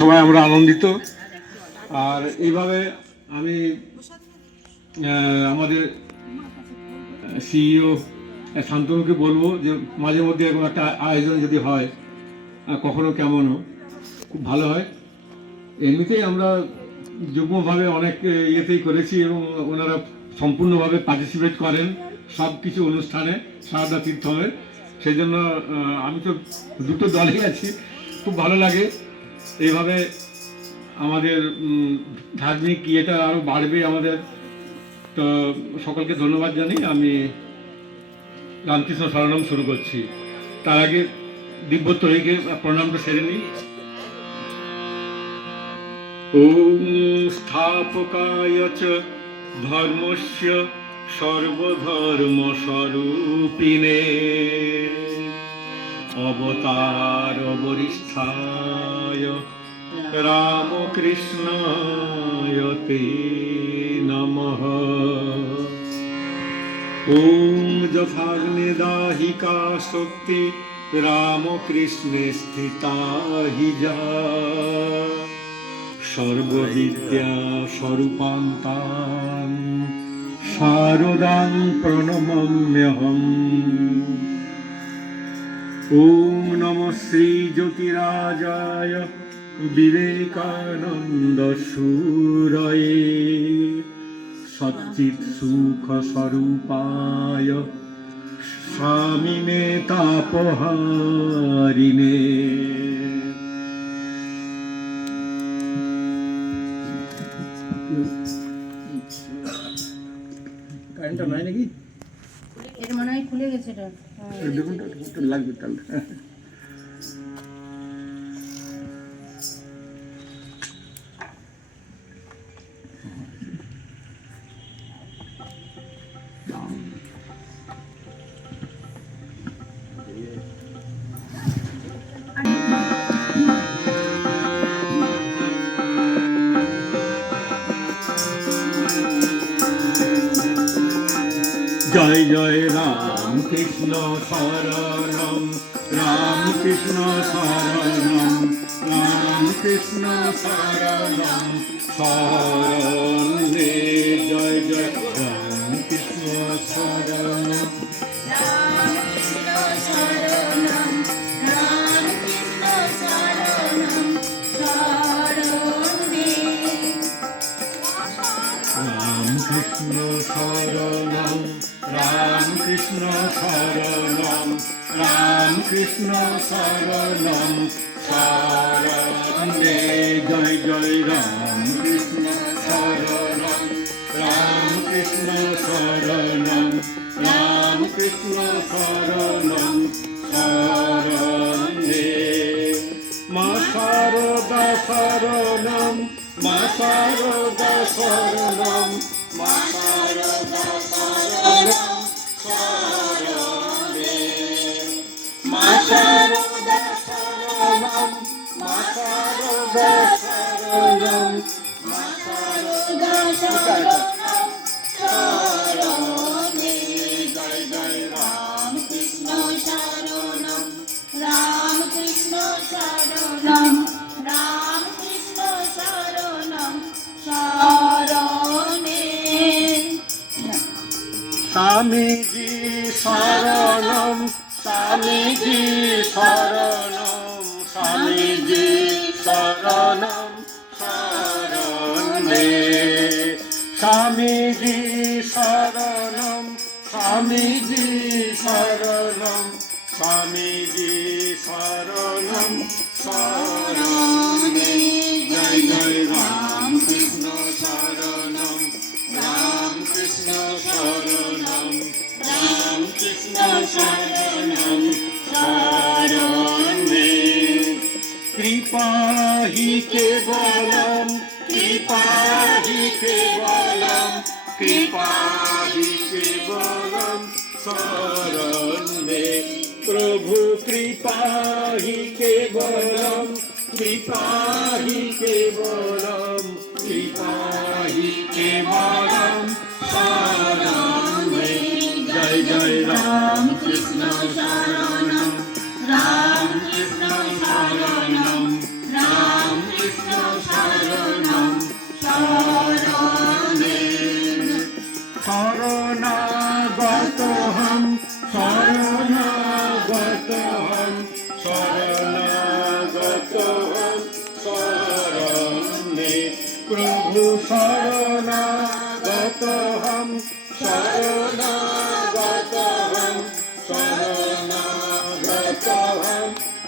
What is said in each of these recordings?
সবাই আমরা আনন্দিত। আর এইভাবে আমি আমাদের সিইও শান্তনুকে বলবো যে মাঝে মধ্যে এরকম একটা আয়োজন যদি হয়, কখনো কেমনও খুব ভালো হয়। এমনিতেই আমরা যুগ্মভাবে অনেক ইয়েতেই করেছি এবং ওনারা সম্পূর্ণভাবে পার্টিসিপেট করেন সব কিছু অনুষ্ঠানে সারদা তীর্থমের। সেই জন্য আমি তো দুটো দলেই আছি, খুব ভালো লাগে। এইভাবে আমাদের ধার্মিক ইয়েটা আরও বাড়বে আমাদের। তো সকলকে ধন্যবাদ জানিয়ে আমি রামকৃষ্ণ শরণম শুরু করছি। তার আগে দিব্যত্রয়ীকে প্রণামটা সেরে নিই। ওম স্থাপকায় চ ধর্মস্য সর্বধর্ম স্বরূপিণে অবতার বরিষ্ঠায় রামকৃষ্ণায় তে নমঃ। ওম যথাগ্নিদাহিকা শক্তি রামকৃষ্ণে স্থিতা হি যা সর্ববিদ্যা স্বরূপান্তাং শারদাং প্রণমাম্যহম। ওম নমঃ শ্রী জ্যোতিরাজায় বিবেকানন্দ সুরয়ে সচ্চিৎ সুখ স্বরূপায় স্বামিনে তাপহারিণে। কারেন্টটা নাই নাকি? এর মনে হয় খুলে গেছে। দেখুন লাগবে তাহলে। জয় জয় রাম কৃষ্ণ শরণম, রাম কৃষ্ণ শরণম, রাম কৃষ্ণ শরণম শরণে। জয় জয় রাম কৃষ্ণ শরণম, রাম কৃষ্ণ শরণম, রাম কৃষ্ণ শরণম শরণে। রাম কৃষ্ণ শরণম, রাম কৃষ্ণ শরণম, রাম কৃষ্ণ শরণম শরণে। জয় জয় রাম কৃষ্ণ শরণম, রাম কৃষ্ণ শরণম, রাম কৃষ্ণ শরণম শরণে। মা শারদা শরণম, মা শারদা শরণম, মা শারদা শরণম শরণে। মা শারদা শরণম, মা শারদা শরণম, মা শারদা শরণম শরণে। জয় জয় রাম কৃষ্ণ শরণম, রাম কৃষ্ণ শরণম, রাম কৃষ্ণ শরণম শরণে। স্বামীজি শরণম, স্বামীজি শরণম, স্বামীজি শরণম শরণে। স্বামীজি শরণম, স্বামীজি শরণম, স্বামীজি শরণম শরণে। জয় জয় রাম কৃষ্ণ শরণম, রাম কৃষ্ণ শরণম, রাম কৃষ্ণ শরণম শরণে। কৃপা হি কেবলম, কৃপা হি কেবলম, কৃপা হি কেবলম শরণে। প্রভু কৃপা হি কেবলম, কৃপা হি কেবলম, কৃপা হি কেবলম শরণে। জয় জয় রাম কৃষ্ণ শরণম, রাম কৃষ্ণ শরণম, রাম কৃষ্ণ প্রভু শরণাগতহম শরণাগতহম শরণাগতহম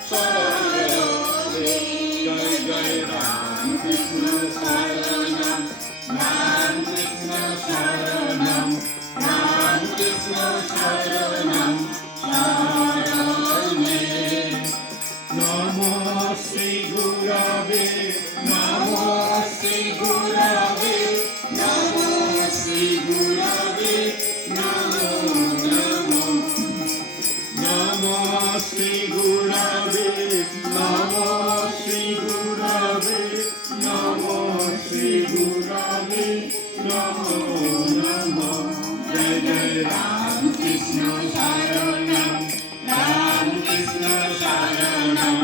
শরণে জয় জয় রাম কৃষ্ণ শরণম রাম কৃষ্ণ শরণম রাম কৃষ্ণ শরণম শরণে নমো শ্রী গুরবে নমো শ্রী গুরবে নমো শ্রী গুরবে নমো নমো নমো শ্রী গুরবে নমো শ্রী গুরবে নমো শ্রী গুরবে নমো নমো জয় জয় রাম কৃষ্ণ শরণম রাম কৃষ্ণ শরণম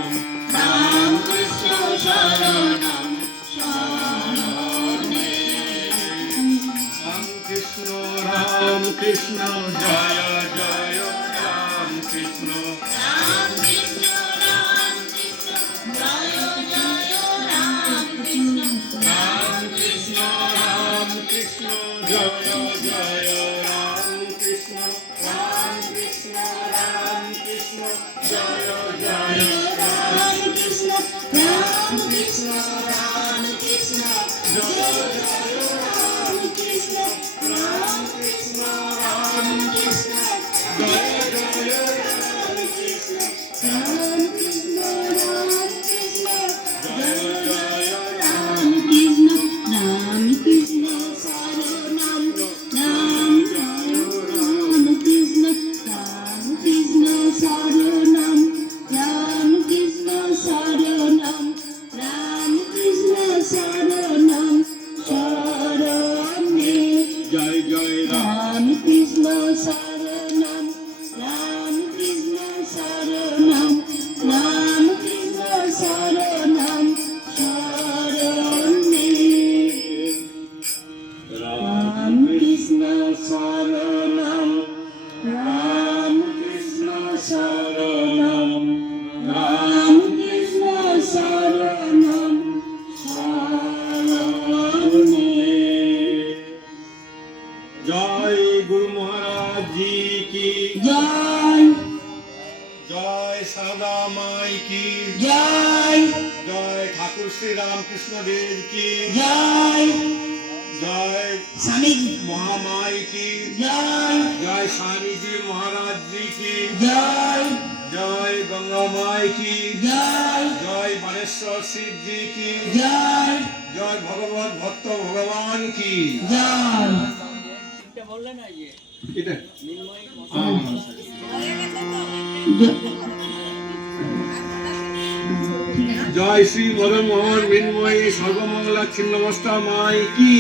রাম কৃষ্ণ শরণম শরণে রাম কৃষ্ণ জয় জয় রাম কৃষ্ণ রাম কৃষ্ণ জয় জয় রাম কৃষ্ণ রাম কৃষ্ণ জয় জয় রাম কৃষ্ণ রাম কৃষ্ণ জয় জয় রাম কৃষ্ণ রাম কৃষ্ণ রাম কৃষ্ণ জয় জয় রাম কৃষ্ণ রাম কৃষ্ণ রাম কৃষ্ণ জয় জয় রাম কৃষ্ণ রাম কৃষ্ণ রাম কৃষ্ণ জয় জয় রাম কৃষ্ণ রাম কৃষ্ণ শরণম রাম জয় রাম কৃষ্ণ রাম কৃষ্ণ শরণম রাম কৃষ্ণ শরণম রাম কৃষ্ণ শরণম শরণে জয় জয় রাম কৃষ্ণ শরণম রাম কৃষ্ণ শরণম রাম কৃষ্ণ শরণম শরণে রাম কৃষ্ণ শরণম রাম কৃষ্ণ শরণম রাম কৃষ্ণ শরণম শরণে জয় গুরু মহারাজ জি কি জয় জয় সাদা মাই কি জয় জয় ঠাকুর শ্রী রামকৃষ্ণ দেব কি জয় জয় স্বামীজি মহামাই কি জয় জয় স্বামীজি মহারাজ জি কি জয় জয় গঙ্গা মাই কি জয় জয় বানেশ্বর শিব জি কি জয় জয় ভগবত ভক্ত ভগবান কি জয় এটা জয় শ্রী মদন মোহন মৃন্ময়ী সর্বমঙ্গলা ছিন্নমস্তা মাই কি